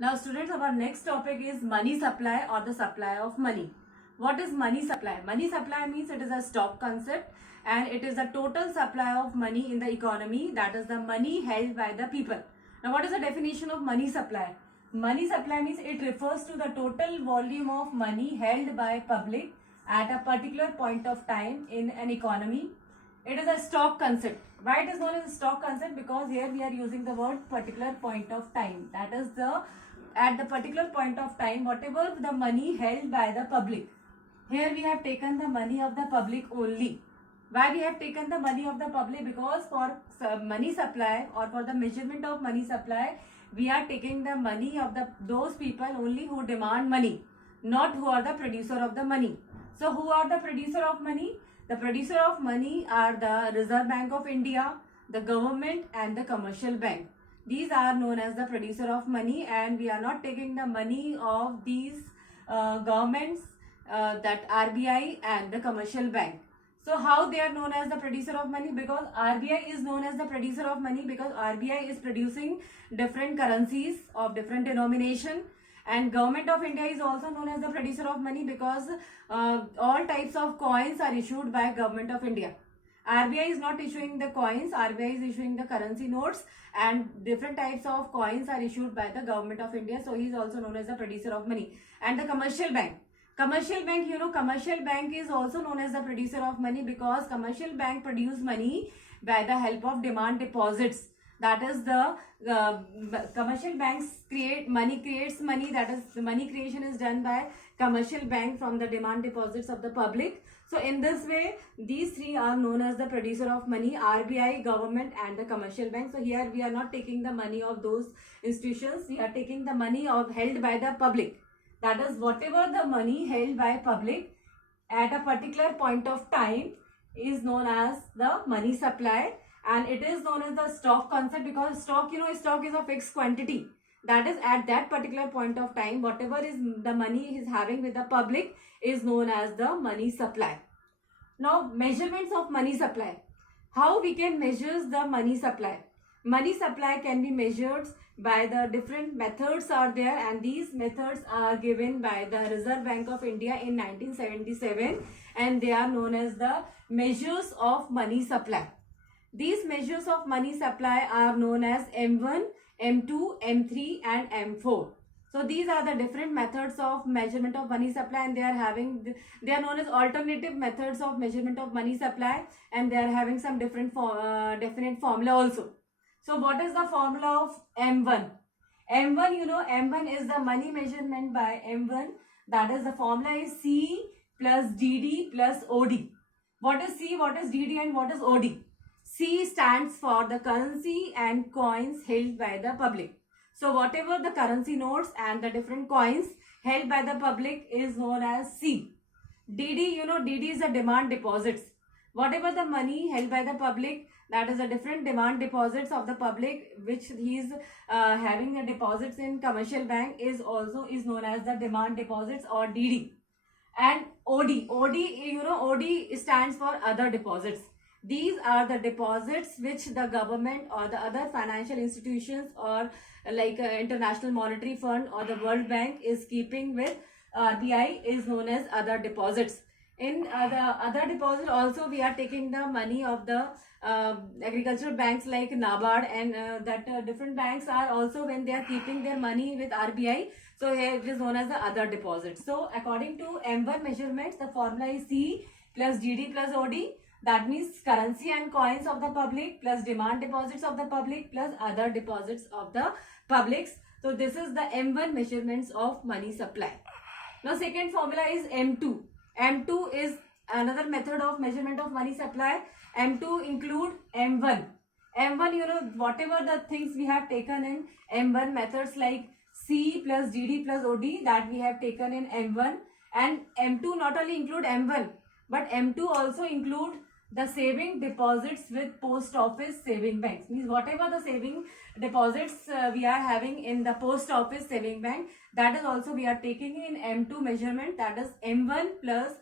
Now students, our next topic is money supply or the supply of money. What is money supply? Money supply means it is a stock concept and it is the total supply of money in the economy, that is the money held by the people. Now what is the definition of money supply? Money supply means it refers to the total volume of money held by public at a particular point of time in an economy. It is a stock concept. Why it is known as a stock concept? Because here we are using the word particular point of time. That is at the particular point of time, whatever the money held by the public. Here we have taken the money of the public only. Why we have taken the money of the public? Because for money supply or for the measurement of money supply, we are taking the money of those people only who demand money, not who are the producer of the money. So who are the producer of money? The producer of money are the Reserve Bank of India, the government and the commercial bank. These are known as the producer of money, and we are not taking the money of these governments, that RBI and the commercial bank. So how they are known as the producer of money? Because RBI is known as the producer of money because RBI is producing different currencies of different denomination, and Government of India is also known as the producer of money because all types of coins are issued by Government of India. RBI is not issuing the coins, RBI is issuing the currency notes, and different types of coins are issued by the Government of India. So he is also known as the producer of money. And the commercial bank. Commercial bank, commercial bank is also known as the producer of money because commercial bank produce money by the help of demand deposits. That is the commercial banks creates money. That is the money creation is done by commercial bank from the demand deposits of the public. So in this way, these three are known as the producer of money: RBI, government and the commercial bank. So here we are not taking the money of those institutions. We are taking the money held by the public. That is, whatever the money held by public at a particular point of time is known as the money supply. And it is known as the stock concept because stock is a fixed quantity. That is, at that particular point of time, whatever is the money is having with the public is known as the money supply. Now, measurements of money supply. How we can measure the money supply? Money supply can be measured by the different methods are there, and these methods are given by the Reserve Bank of India in 1977, and they are known as the measures of money supply. These measures of money supply are known as M1, M2, M3 and M4. So these are the different methods of measurement of money supply, and they are known as alternative methods of measurement of money supply, and they are having some different definite formula also. So what is the formula of M1? M1, M1 is the money measurement by M1. That is, the formula is C plus DD plus OD. What is C, what is DD and what is OD? C stands for the currency and coins held by the public. So whatever the currency notes and the different coins held by the public is known as C. DD, DD is the demand deposits. Whatever the money held by the public, that is the different demand deposits of the public which he is having the deposits in commercial bank is known as the demand deposits or DD. And OD, OD stands for other deposits. These are the deposits which the government or the other financial institutions or like International Monetary Fund or the World Bank is keeping with RBI is known as other deposits. In the other deposit also we are taking the money of the agricultural banks like NABARD, and different banks are also, when they are keeping their money with RBI, so here it is known as the other deposits. So according to M1 measurements, the formula is C plus DD plus OD. That means currency and coins of the public plus demand deposits of the public plus other deposits of the publics. So this is the M1 measurements of money supply. Now second formula is M2. M2 is another method of measurement of money supply. M2 include M1. M1, whatever the things we have taken in M1 methods like C plus DD plus OD, that we have taken in M1. And M2 not only include M1, but M2 also include the saving deposits with post office saving banks. Means whatever the saving deposits we are having in the post office saving bank, that is also we are taking in M2 measurement, that is M1 plus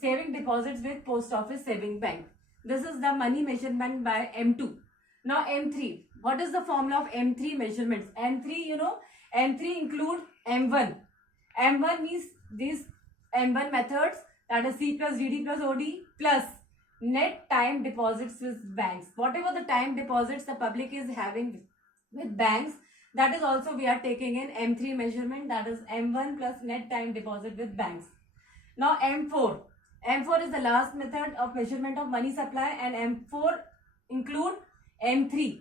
saving deposits with post office saving bank. This is the money measurement by M2. Now M3. What is the formula of M3 measurements? M3, M3 include M1. M1 means these M1 methods, that is C plus DD plus OD plus net time deposits with banks. Whatever the time deposits the public is having with banks, that is also we are taking in M3 measurement, that is M1 plus net time deposit with banks. Now M4. M4 is the last method of measurement of money supply, and M4 include M3.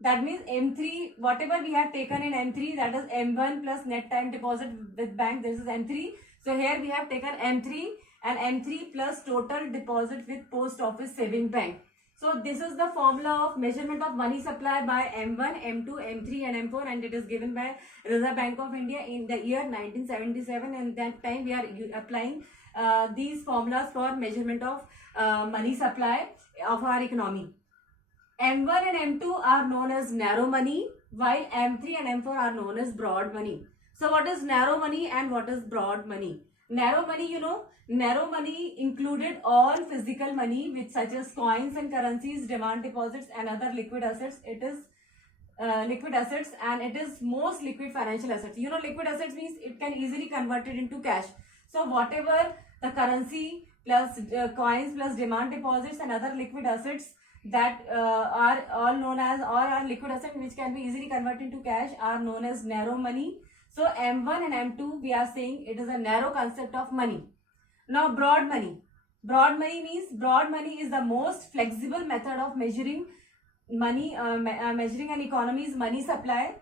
That means M3, whatever we have taken in M3, that is M1 plus net time deposit with bank, this is M3. So here we have taken M3 and M3 plus total deposit with post office saving bank. So this is the formula of measurement of money supply by M1, M2, M3 and M4, and it is given by Reserve Bank of India in the year 1977, and that time we are applying these formulas for measurement of money supply of our economy. M1 and M2 are known as narrow money, while M3 and M4 are known as broad money. So what is narrow money and what is broad money? Narrow money, you know, narrow money included all physical money, which such as coins and currencies, demand deposits and other liquid assets. It is liquid assets, and it is most liquid financial assets. You know, liquid assets means it can easily convert it into cash. So whatever the currency plus coins plus demand deposits and other liquid assets that are all known as, or are liquid assets which can be easily converted into cash, are known as narrow money. So M1 and M2, we are saying it is a narrow concept of money. Now broad money. Broad money means, broad money is the most flexible method of measuring money, measuring an economy's money supply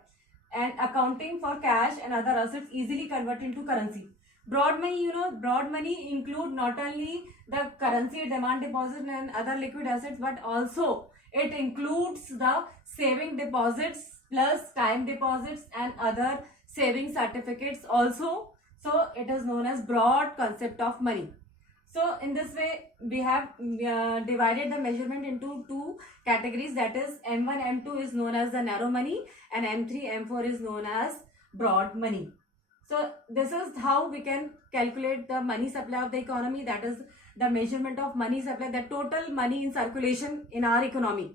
and accounting for cash and other assets easily converted into currency. Broad money, you know, broad money include not only the currency, demand deposit and other liquid assets, but also it includes the saving deposits plus time deposits and other saving certificates also. So it is known as broad concept of money. So in this way we have divided the measurement into two categories, that is M1, M2 is known as the narrow money and M3, M4 is known as broad money. So this is how we can calculate the money supply of the economy, that is the measurement of money supply, the total money in circulation in our economy.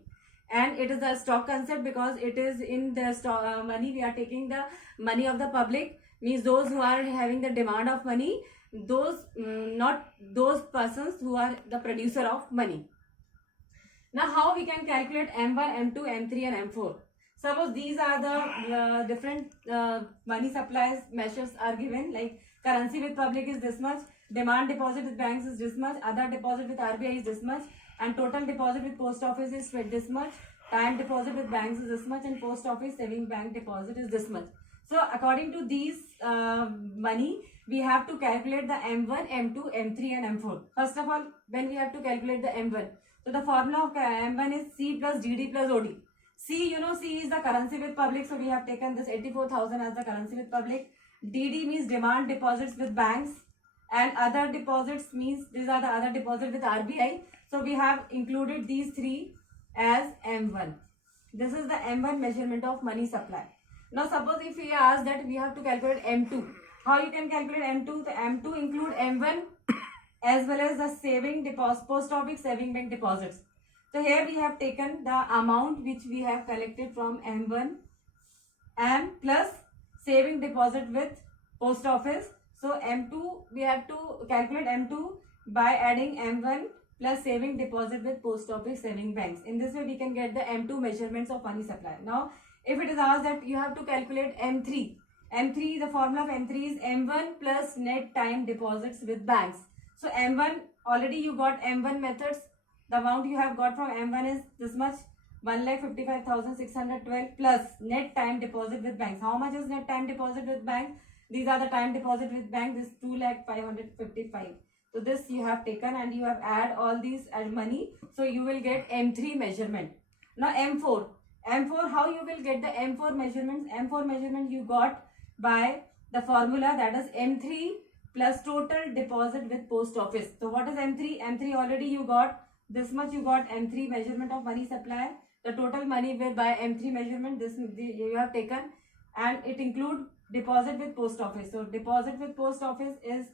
And it is the stock concept, because it is in the stock money we are taking the money of the public, means those who are having the demand of money, those not those persons who are the producer of money. Now how we can calculate M1, M2, M3 and M4? Suppose these are the different money supplies measures are given, like currency with public is this much, demand deposit with banks is this much, other deposit with RBI is this much, and total deposit with post office is this much, time deposit with banks is this much, and post office saving bank deposit is this much. So according to these money, we have to calculate the M1, M2, M3 and M4. First of all, when we have to calculate the M1, so the formula of M1 is C plus DD plus OD. C, you know, C is the currency with public, so we have taken this 84,000 as the currency with public. DD means demand deposits with banks, and other deposits means these are the other deposits with RBI. So we have included these three as M1. This is the M1 measurement of money supply. Now suppose if we ask that we have to calculate M2. How you can calculate M2? The M2 include M1 as well as the saving deposit, post office saving bank deposits. So here we have taken the amount which we have collected from M1 and plus saving deposit with post office. So M2, we have to calculate M2 by adding M1 plus saving deposit with post office saving banks. In this way we can get the M2 measurements of money supply. Now if it is asked that you have to calculate M3. M3, the formula of M3 is M1 plus net time deposits with banks. So M1, already you got M1 methods. The amount you have got from M1 is this much, 1,55,612 plus net time deposit with banks. How much is net time deposit with bank? These are the time deposit with bank. This 2,555,000. So this you have taken and you have add all these as money. So you will get M3 measurement. Now M4. M4, how you will get the M4 measurements? M4 measurement you got by the formula, that is M3 plus total deposit with post office. So what is M3? M3 already you got this much, you got M3 measurement of money supply. The total money will by M3 measurement, this you have taken, and it include deposit with post office. So deposit with post office is,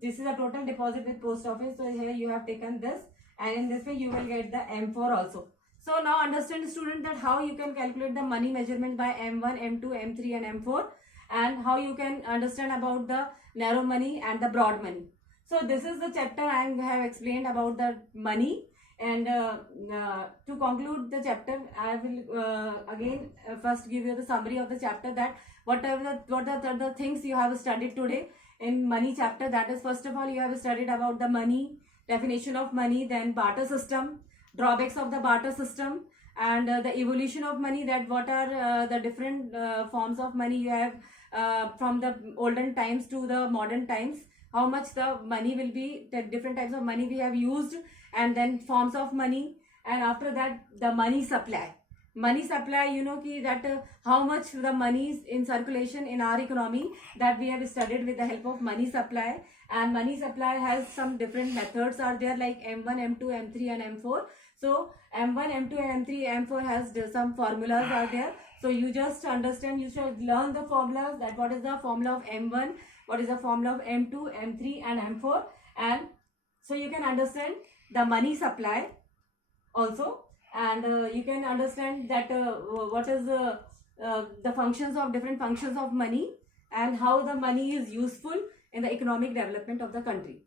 this is a total deposit with post office. So here you have taken this, and in this way you will get the M4 also. So now understand, student, that how you can calculate the money measurement by M1, M2, M3 and M4. and how you can understand about the narrow money and the broad money. So this is the chapter I have explained about the money. And to conclude the chapter, I will again first give you the summary of the chapter, that what are the things you have studied today in money chapter. That is, first of all, you have studied about the money, definition of money, then barter system, drawbacks of the barter system, and the evolution of money, that what are the different forms of money you have from the olden times to the modern times, how much the money will be, the different types of money we have used, and then forms of money. And after that, the money supply. Money supply, you know ki that how much the money is in circulation in our economy, that we have studied with the help of money supply. And money supply has some different methods are there, like M1, M2, M3 and M4. So M1, M2 and M3, M4 has some formulas are there. So you just understand, you should learn the formulas, that what is the formula of M1, what is the formula of M2, M3 and M4. And so you can understand the money supply also. And you can understand that what is the functions of different functions of money, and how the money is useful in the economic development of the country.